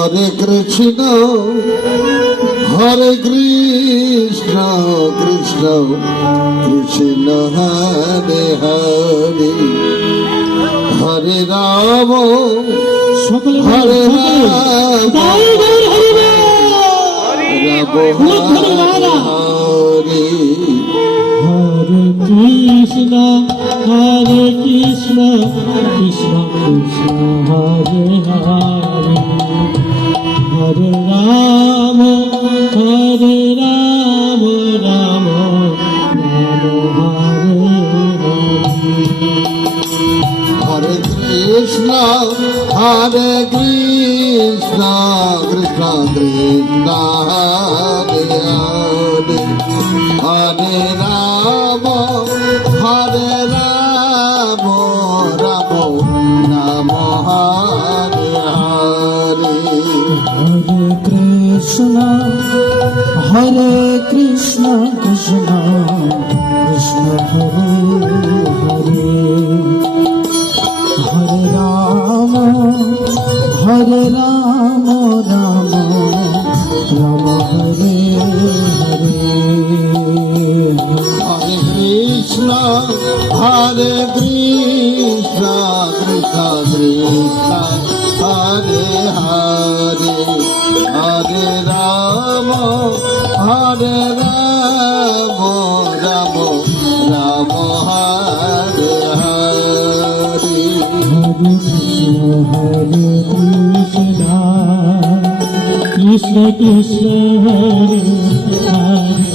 Hare Krishna, Hare Krishna, Krishna Krishna Hare Hare, Hare Rama, Hare Rama, Rama Hare Hare Krishna, Hare Krishna, Krishna Krishna, Hare Hare, Hare Rama, Hare Rama, Rama Rama, Hare Hare. Hare Krishna, Hare Krishna, Krishna Krishna, Hare Hare, Hare Rama, Hare Rama, Rama Rama, Hare Hare. Hare Krishna, Hare Krishna, Krishna Krishna, Hare Hare, Hare Rama, Hare Rama, Rama Rama, Hare Hare. Hare Krishna, Hare Krishna, Krishna Krishna, Hare Hare, Hare Rama, Hare Rama, Rama Rama, Hare Hare. Hare Krishna, Krishna Krishna, Hare Hare,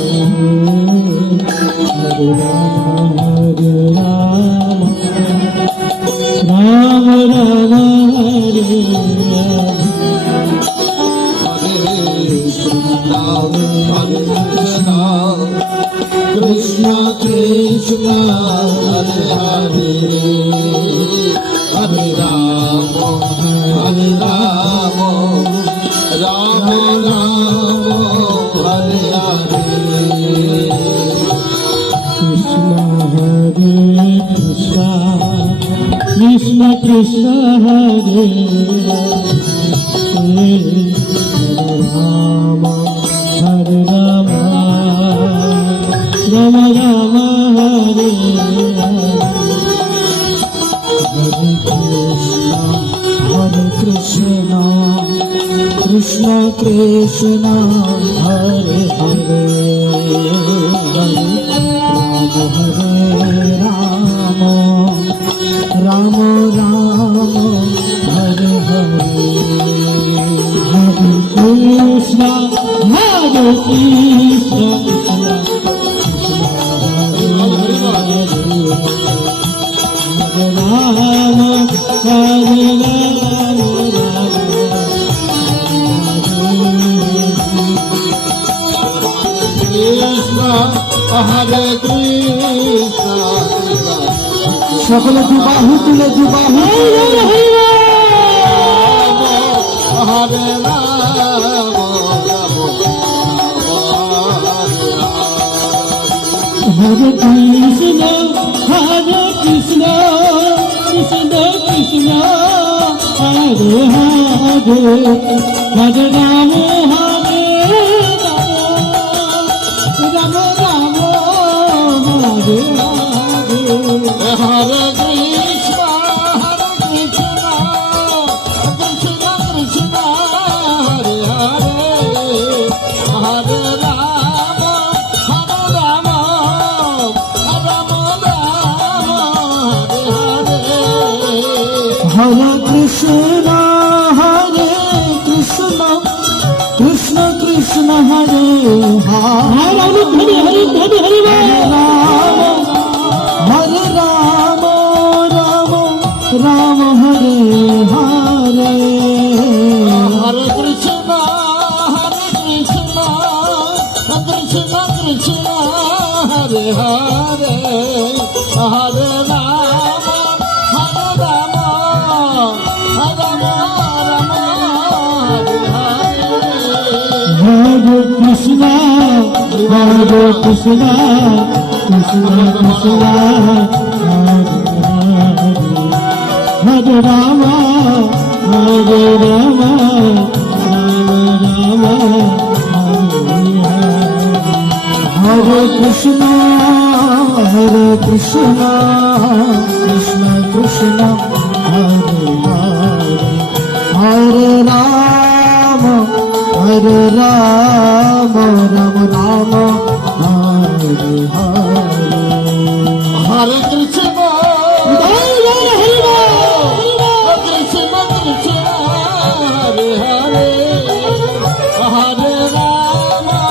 Hare Rama, Rama Rama, Hare Hare. Krishna Krishna, Hare Hare, Hare Rama, Hare Rama, Rama Rama, Hare Hare. Krishna Hare Krishna, Krishna Krishna, Hare Hare, Hare Rama, Rama Rama, Hare Hare. Hare Krishna, Krishna Krishna, Hare Hare, Hare Rama, Rama Rama, Hare Hare. Hare Krishna, Hare Krishna, Hare Rama, Hare Rama, Krishna, Hare Krishna, সকলে দুবাহু তুলে দুবাহু Hare Rama, Hare Krishna, Hare Krishna, Krishna Krishna, Hare Hare, Hare Rama, Hare Rama, Rama Rama, Hare Hare. Hare Krishna, Hare Krishna, Krishna Krishna, Hare Hare, Hare Rama, Hare Rama, Rama Rama, Hare Hare. Hare Krishna, Hare Krishna, Krishna Krishna, Hare Hare, Hare Rama, Rama Rama, Hare Hare. Hare Krishna, Hare Krishna, Krishna Krishna, Hare Hare, Hare Rama, Hare Rama, Rama Rama, Hare Hare. Hare Krishna, Hare Krishna, Krishna Krishna, Hare Rama, Hare Rama, Krishna Krishna Krishna Hare Hare Hare Ram Ram Ram Hare Hare Hare Krishna Krishna Krishna Hare Hare Hare Ram Hare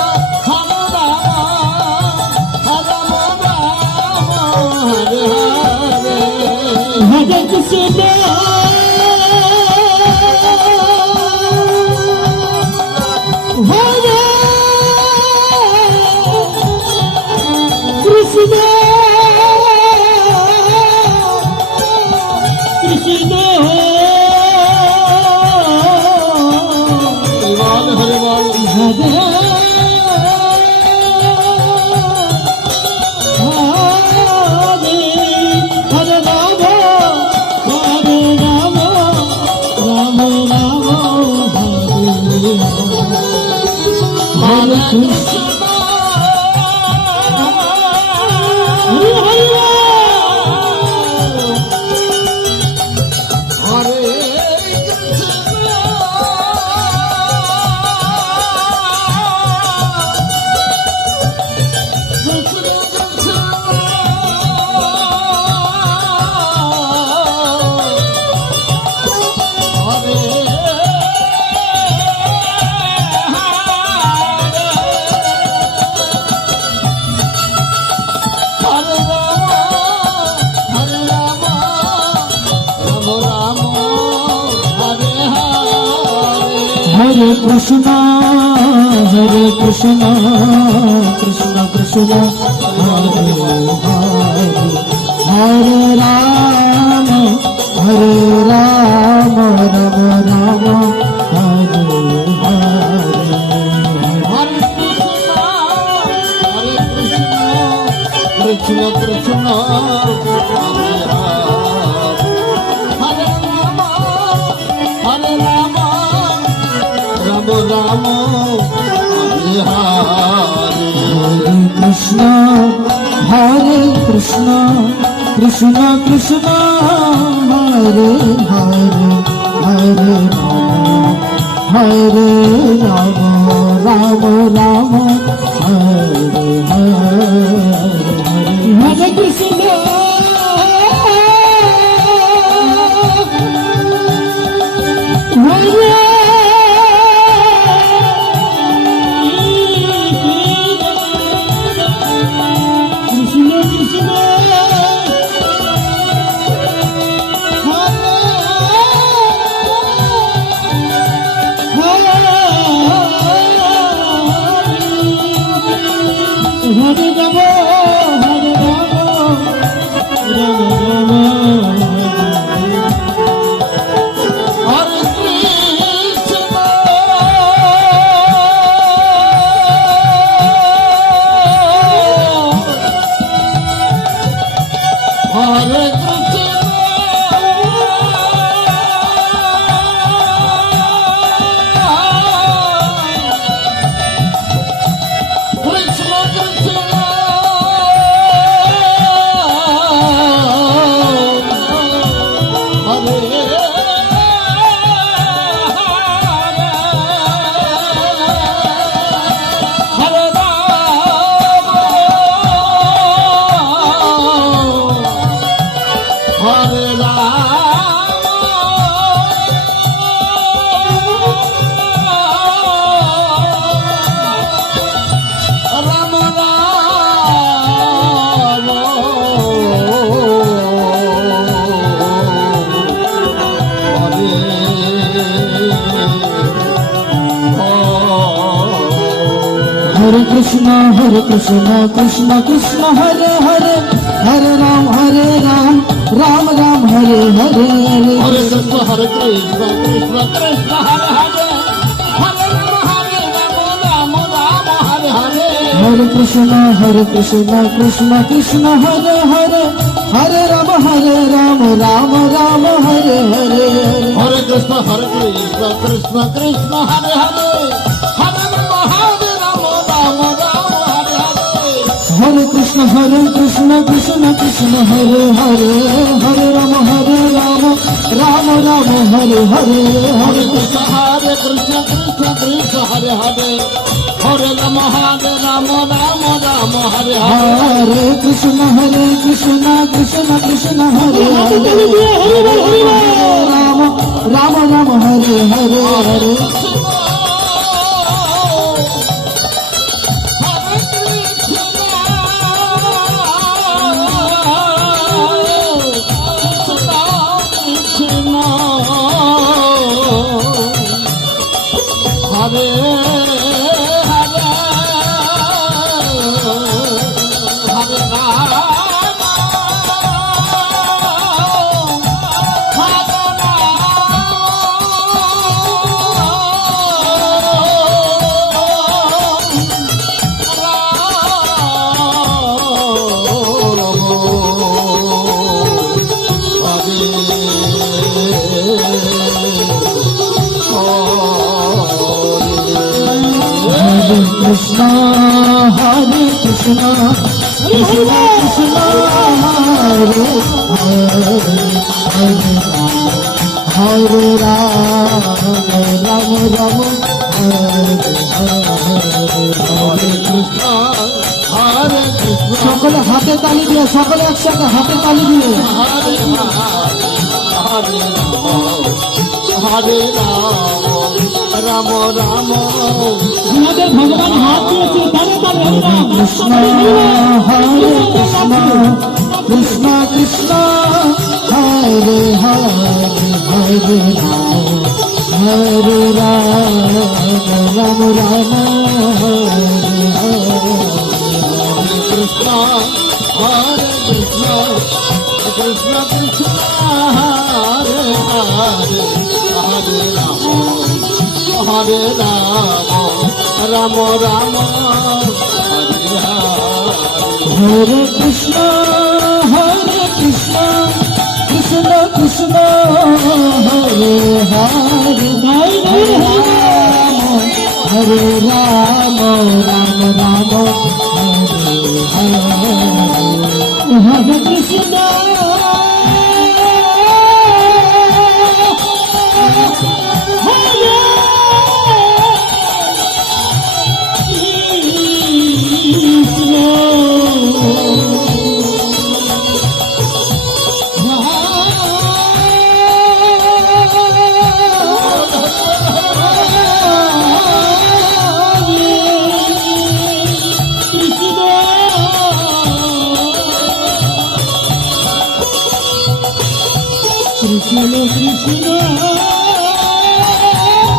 Hare Krishna হরে কৃষ্ণ কৃষ্ণ বল হরে বল হরে হরে হরে রাম রাম রাম হরে হরে কৃষ্ণ হরে কৃষ্ণ কৃষ্ণ কৃষ্ণ হরে হরে রাম রাম রাম হরে হরে হরে কৃষ্ণ কৃষ্ণ কৃষ্ণ হরে হরে হরে রাম রাম রাম হরে হরে হরে কৃষ্ণ কৃষ্ণ হরে হরে রাম রাম রাম হরে হরে হরে কৃষ্ণ কৃষ্ণ কৃষ্ণ হরে হরে হরে হরে রাম রাম রাম হরে হরে হরে কৃষ্ণ হরে কৃষ্ণ কৃষ্ণ হরে রাম হরে রাম রাম হরে কৃষ্ণ হরে কৃষ্ণ কৃষ্ণ কৃষ্ণ হরে হরে রাম হরে রাম হরে কৃষ্ণ কৃষ্ণ কৃষ্ণ হরে হরে হরে রাম রাম রাম হরে হরে হরে কৃষ্ণ হরে কৃষ্ণ কৃষ্ণ কৃষ্ণ হরে হরে হরে রাম হরে হরে হরে কৃষ্ণ কৃষ্ণ কৃষ্ণ হরে হরে হরে রাম রাম রাম হরে হরে হরে কৃষ্ণ কৃষ্ণ কৃষ্ণ হরে হরে হরে রাম হরে রাম রাম হরে হরে হরে কৃষ্ণ কৃষ্ণ কৃষ্ণ কৃষ্ণ হরে হরে হরে রাম রাম রাম হরে হরে হরে কৃষ্ণ হরে কৃষ্ণ কৃষ্ণ কৃষ্ণ হরে হরে হরে রাম রাম রাম হরে হরে হরে কৃষ্ণ কৃষ্ণ কৃষ্ণ হরে হরে রাম রাম রাম হরে হরে হরে হরে হরে হরে রাম কৃষ্ণ হরে কৃষ্ণ কৃষ্ণ কৃষ্ণ হরে হরে হরে রাম রাম হরে কৃষ্ণ হরে কৃষ্ণ সকলে হাতে তালি দিয়ে সকলে একসাথে হাতে তালি দিয়ে হরে হরে হরে রাম রাম আমাদের ভগবান হাত দিয়েছে তারে তারে কৃষ্ণ হরে কৃষ্ণ কৃষ্ণ কৃষ্ণ হরে হরে হরে রাম রাম রাম হরে কৃষ্ণ হরে কৃষ্ণ কৃষ্ণ কৃষ্ণ হরে হরে হরে রাম রাম রাম হরে হরে হরে কৃষ্ণ কৃষ্ণ কৃষ্ণ হরে হরে হরে রাম রাম রাম হরে হরে হরে কৃষ্ণ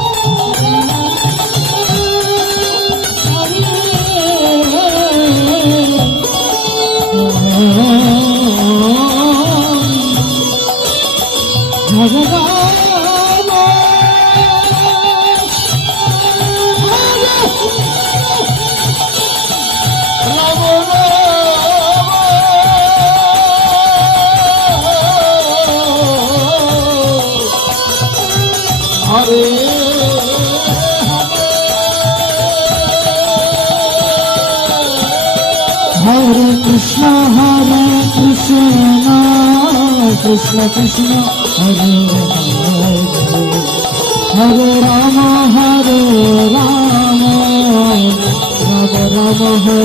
কৃষ্ণ কৃষ্ণ হরে হরে কৃষ্ণ কৃষ্ণ কৃষ্ণ হরে হরে রাম রাম রাম হরে হরে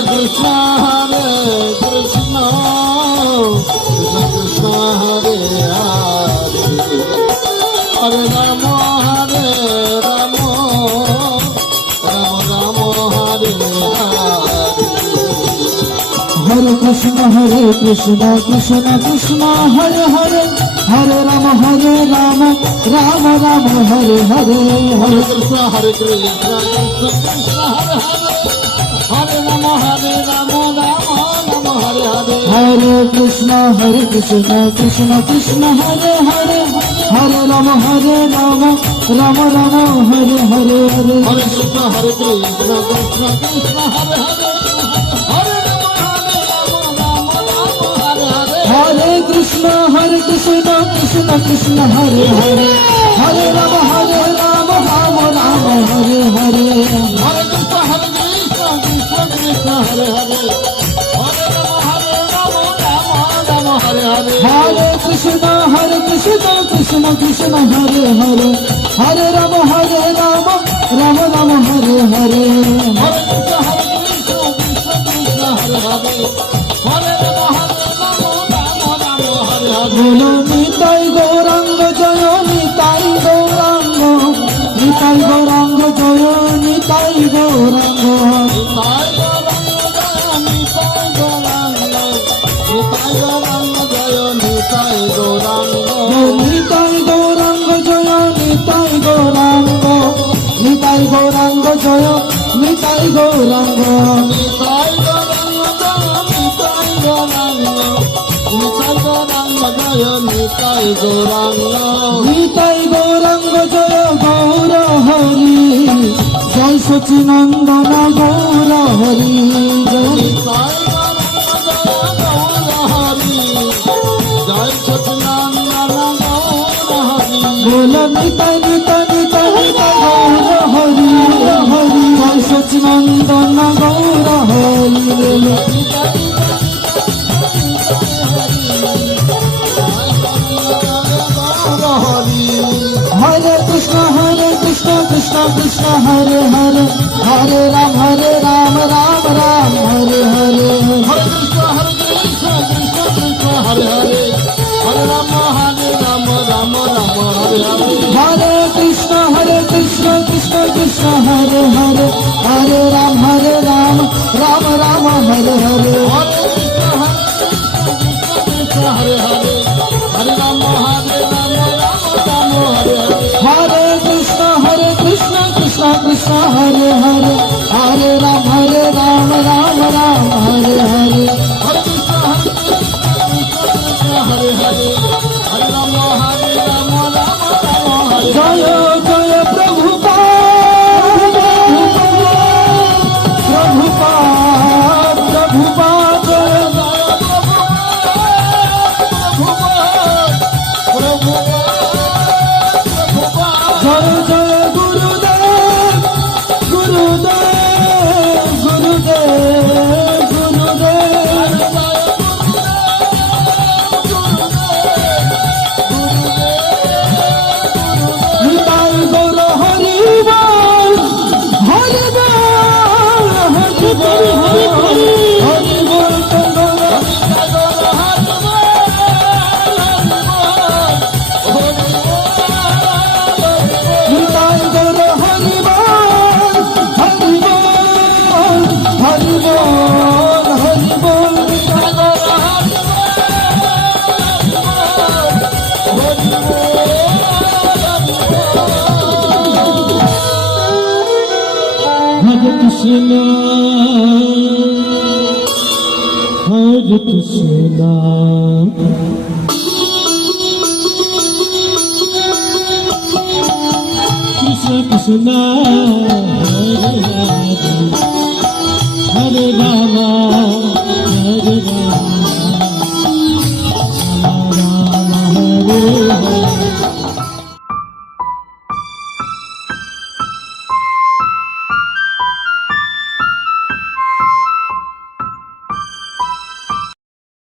কৃষ্ণ কৃষ্ণ কৃষ্ণ হরে হরে হরে রাম রাম রাম হরে হরে হরে কৃষ্ণ কৃষ্ণ কৃষ্ণ হরে হরে হরে রাম রাম রাম হরে হরে হরে কৃষ্ণ কৃষ্ণ কৃষ্ণ হরে হরে হরে রাম রাম হরে হরে হরে কৃষ্ণ কৃষ্ণ কৃষ্ণ হরে হরে হরে রাম রাম রাম হরে হরে হরে হরে কৃষ্ণ কৃষ্ণ কৃষ্ণ হরে হরে হরে রাম রাম হরে হরে হরে কৃষ্ণ কৃষ্ণ কৃষ্ণ হরে হরে হরে রাম রাম রাম হরে হরে হরে কৃষ্ণ কৃষ্ণ হরে হরে হরে রাম রাম রাম হরে হরে হরে কৃষ্ণ কৃষ্ণ কৃষ্ণ হরে হরে হরে রাম রাম হরে হরে বলো নিতাই গৌরাঙ্গ জয় নিতাই গৌরাঙ্গ নিতাই গৌরাঙ্গ জয় নিতাই গৌরাঙ্গ নিতাই গৌরাঙ্গ জয় নিতাই গৌরাঙ্গ নিতাই গৌরাঙ্গ জয় নিতাই গৌরাঙ্গ নিতাই গৌরাঙ্গ জয় নিতাই গৌরাঙ্গ নিতাই গৌরাঙ্গ জয় নিতাই গৌরাঙ্গ নিতাই গৌরাঙ্গ জয় গৌর হরি জয় সচিনন্দন গৌর হরি জয় নিতাই জয় সচিনন্দন গৌর হরি বল নিতাই নিতাই নিতাই নিতাই গৌর হরি হরি জয় সচিনন্দন গৌর হরি বল হরে কৃষ্ণ কৃষ্ণ কৃষ্ণ হরে হরে হরে রাম রাম রাম হরে হরে হরে কৃষ্ণ কৃষ্ণ কৃষ্ণ হরে হরে হরে রাম রাম রাম হরে হরে হরে কৃষ্ণ কৃষ্ণ কৃষ্ণ হরে হরে হরে রাম রাম রাম হরে হরে হরে কৃষ্ণ কৃষ্ণ হরে হরে হরে রাম রাম রাম হরে হরে হরে কৃষ্ণ কৃষ্ণ কৃষ্ণ হরে হরে হরে রাম রাম রাম হরে হরে হরে কৃষ্ণ কৃষ্ণ হরে হরে হরে রাম রাম রাম হরে জয় জয় প্রভুপাদ জয় জয় জয় গুরুদেব গুরুদেব গুরুদেব গুরুদেব নিতাই গৌর হরি বল হরি বল হরি বল হরি বল গৌর নিতাই গৌর হরি বল হরি বল হরি বল হরি বল Hare Krishna, Hare Krishna, Krishna Krishna, Hare Rama, Hare Rama.